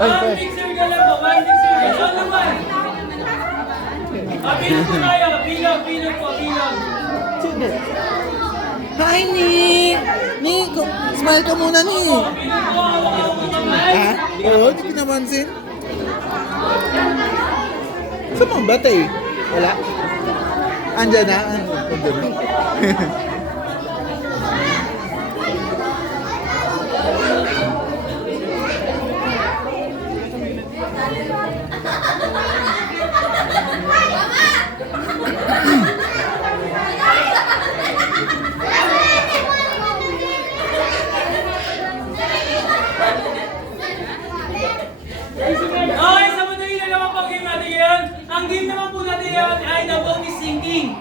One mixer ka lang po, one mixer. Ito naman. Bilang po tayo, bilang po, bilang. Hi, Nick! Nick, smile ka muna, Nick! Bilang po, hawak-hawak mo naman. Ha? Oo, hindi pinamansin. Saan mo ba tayo? Wala? Andyan na? Andyan na. Okay, sa madali na naman pang game natin yan. Ang game naman po natin yan ay the boat is sinking.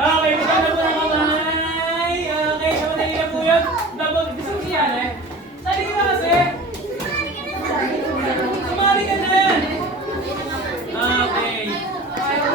Okay, maganda po ng kamay. Okay, sa madali na po yan. The boat, gusto mo siya eh? Sali ka kasi. Sumali ka na yan. Okay.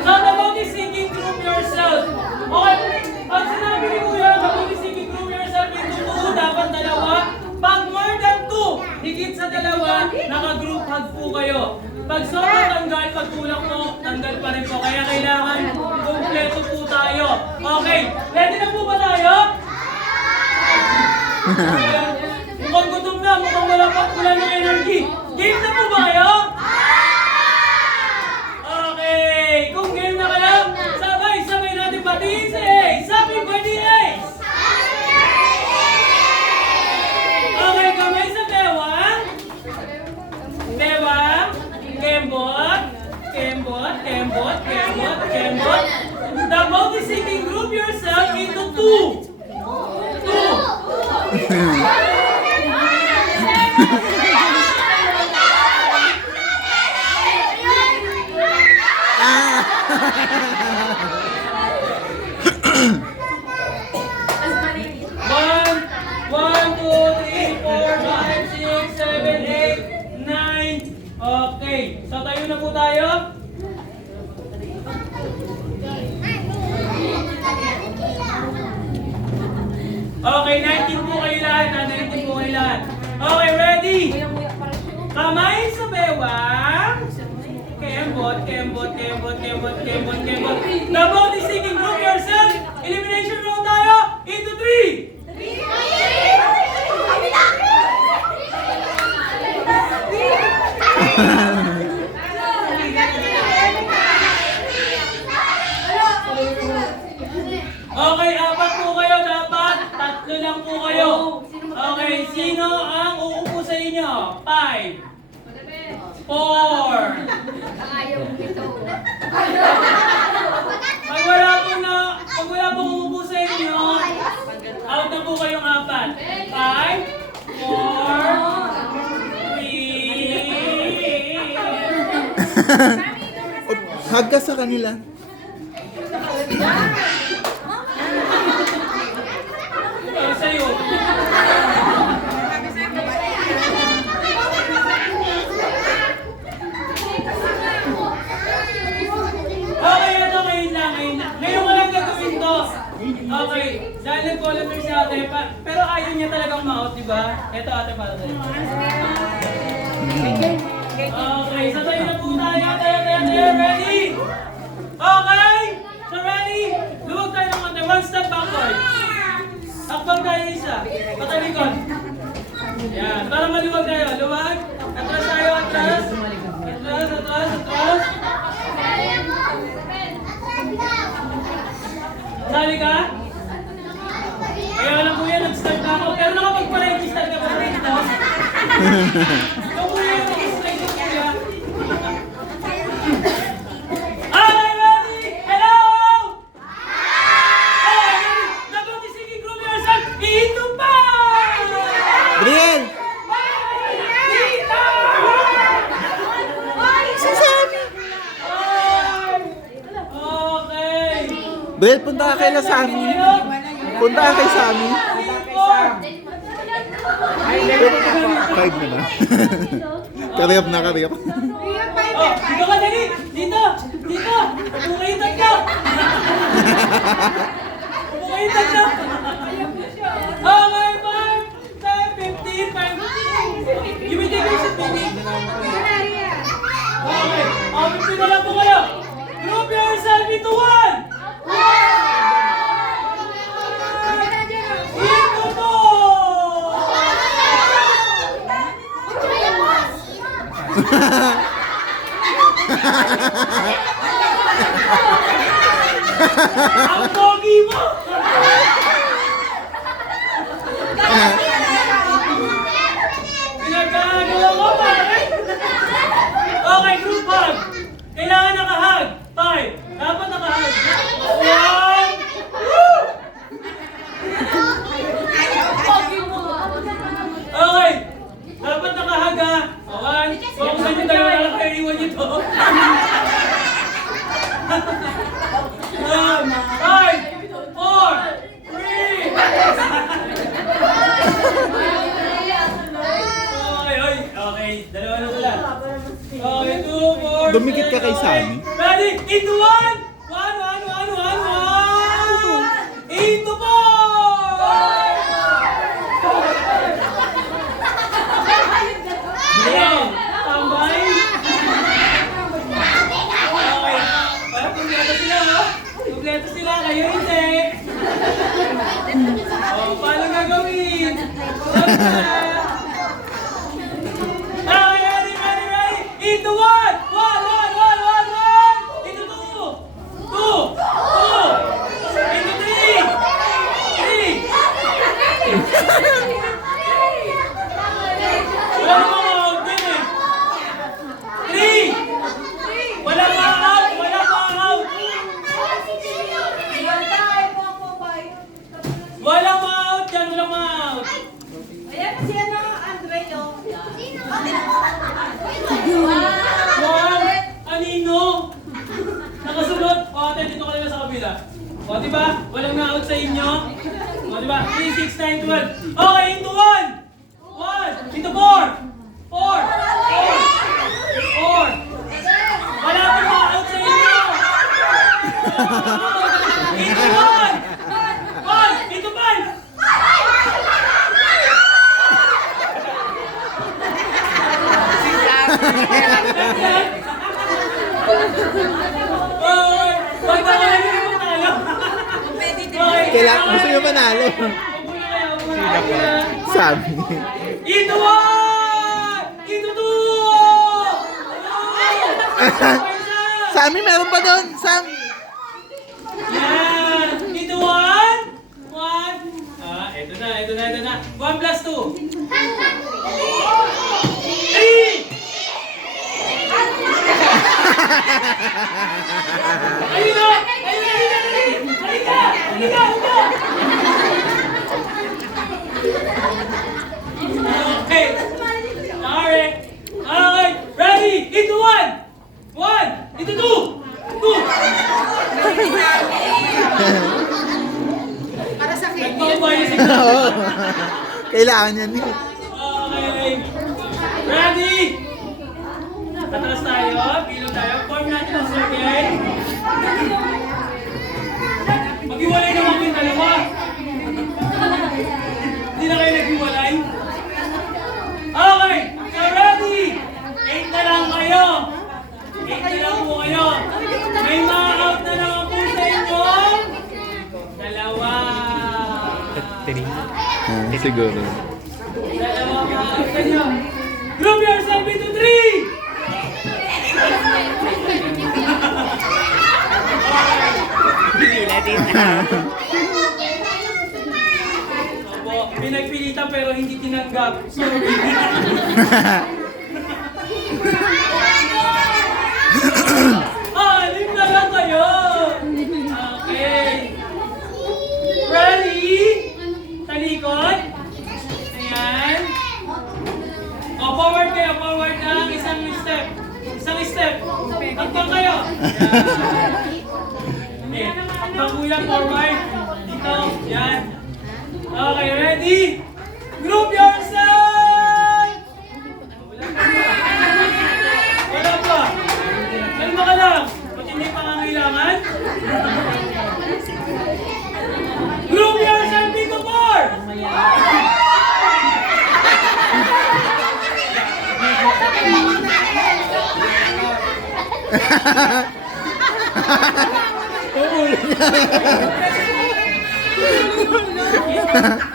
So, the boat is sinking, group yourself. Okay, pag sinabi ni Kuya, the boat is sinking, group yourself into two, dapat dalawa. Pag more than two, higit sa dalawa, naka-group hug po kayo. Pag sobrang tanggal, pag kulang po, tanggal pa rin po. Kaya kailangan kompleto po tayo. Okay, ready na po ba tayo? Mukhang gutom na, mukhang wala ng energy. Game na po ba kayo? Okay, kung game na kayo, sabay natin batiin si Ace. Happy birthday, Ace! Okay, kamay sa bewang. Bewang. Kembot. Kembot. Kembot. Kembot. Kembot. The boat is sinking, group yourself into two. Two. One, two, three, four, five, six, seven, eight, nine. Okay. So tayo na po tayo. Okay, 19 po kayo lahat. 19 po kayo lahat. Okay, ready? Kamay sa bewang. Kembot, kembot, kembot, kembot, kembot, kembot. The boat is sinking, group yourself. Elimination round tayo. Into three. Okay, apat po kayo dapat. Tatlo lang po kayo. Okay, sino ang uupo sa inyo? 5, 4. Pag wala pong umupo sa inyo, out na po kayong apat. 5, 4, 3. Hug ka sa kanila. Sa'yo. Okay, ito ngayon lang. Ngayon ko lang gagawin to. Okay, dahil nag-volunteer si ate, pero ayaw niya talagang ma-out, di ba? Ito ate para sa'yo. Okay, so tayo na po tayo. Ready? Okay! So ready? Luwag tayo ng konti. One step backward. Takbang tayo isa. Patalikod. Yan. Para maluwag tayo. Luwag. Atras tayo. Atras. Atras. Atras. Atras. Sali ka? Kaya alam ko yan. Nag-start na ako. Pero nakapag-register ka ba dito? Ikaw po yan. Nag-start ko kuya. Okay, ready? Hello! Into five! Brian! Si Sammy! Okay. Brian, punta ka kay Sammy. Punta ka kay Sammy. 5 na ba? Kariyap na, kariyap. Oh, dito ka dali! Dito! Dito! Upo kayo tatlo! Upo kayo tatlo! into 1! Into 2! Ang pogi mo! Pinagkagalaw ko, pare! Okay, group hug! Kailangan nakahag! 5! Dapat nakahag! 1! Woo! Okay! Dapat nakahag ha! 1! Kung saan yung dalawa na nakaiwan nyo to? 5! 4! 3! Okay, dalawa na pala. Okay, 2, 4, Dumikit ka kay Sammy. Ready? Into 1! 1! Into 4! Yeah! Tambay! Okay. Kumpleto sila, ha? Kumpleto sila, kayo hindi. Oh, paano gagawin? Ready? Into 1! 1! Into 2! 2! Into 3! Walang mga out din eh. 3! Walang mga out! Walang mga out dyan! Walang mga out! One! Anino? Nakasunod! O, ate, dito ka lang sa kabila. O, diba? Walang na-out sa inyo. O, diba? 3, 6, 9, 12. Okay, into 1! 1! Into 4! 4! 4! Wala pa na-out sa inyo! Into 1! 1! Into 5! Kailangan, gusto nyo manalo. Sabi. Into 1! Into 2! Sammy, meron pa doon. Sam. Yan! Into 1! 1! Ito na. 1 plus 2. 3! Ayun na! Halika! Okay. Alright. Ready? Into 1! 1! Into 2! 2! Nagpapay si Oo. Kailangan yan eh. Okay. Ready? Atras tayo. Pilot tayo. Form natin ang circle. Maghiwalay naman yung dalawa. Hindi na kayo naghiwalay. Okay. So ready? 8 na lang kayo. 8 na lang po kayo. May mga out na naman po sa inyo. Dalawa. Siguro. Dalawa mga out na nyo. Group yourself into 3! Opo, pinagpilitan pero hindi tinanggap. Sorry. Alim na lang kayo! Okay. Ready? Talikod. Ayan. O, forward kayo. Forward lang. Isang step. Takbang kayo. Ayan. Takbang kuya. Forward. Dito. Yan. Okay, ready? Group yourself! Wala pa. Kalma ka lang. Pati hindi pangangailangan. Group yourself into 4!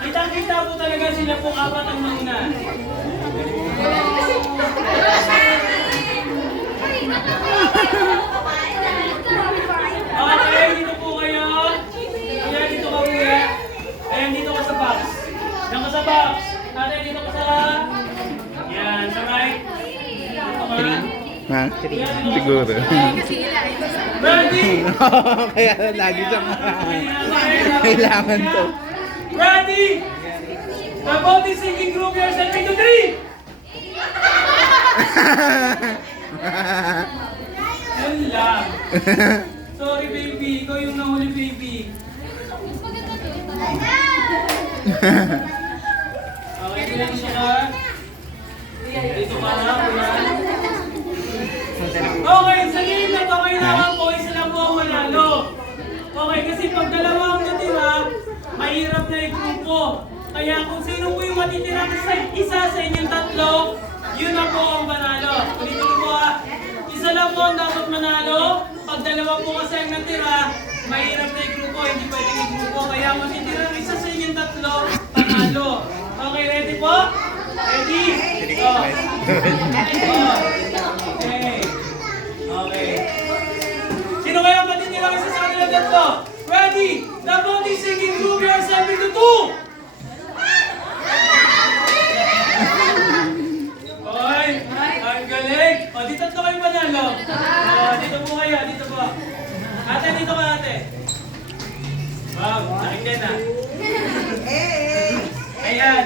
Kitang-kita po talaga sila po apat ang mauna. Okay, dito po kayo. Kuya, dito ka kuya. Ayan, dito ka sa box. Diyan ka sa box. Ate, dito ka sa... Yan, sa right. Dito ka. Ha? Siguro. Ready? Kaya lagi siyang kailangan to. Ready? The body singing group yourself into 3! Yan lang. Sorry baby, ikaw yung nahuli baby. Okay, ilan siya ka? Dito ka na, ulan. Okay, sabihin na to kailangan po, isa lang po ang manalo. Okay, kasi pag dalawa ang natira, mahirap na i-grupo. Kaya kung sino po yung matitira sa isa sa inyong tatlo, yun na po ang manalo. Ulitin ko po ha, isa lang po ang dapat manalo. Pag dalawa po kasi ang natira, mahirap na i-grupo, hindi pwedeng i-grupo. Kaya matitira ang isa sa inyong tatlo, panalo. Okay, ready po? Ready? Oh. Okay. Okay. Sino kaya matitira ang isa sa kanila tatlo? Ready? The body singing group yourself into 2! Hoy! Ang galing! O, dito tatlo kayo manalo. O, dito po kayo, dito po. Ate, dito ka ate. Wow, nakinggan na. Ayan.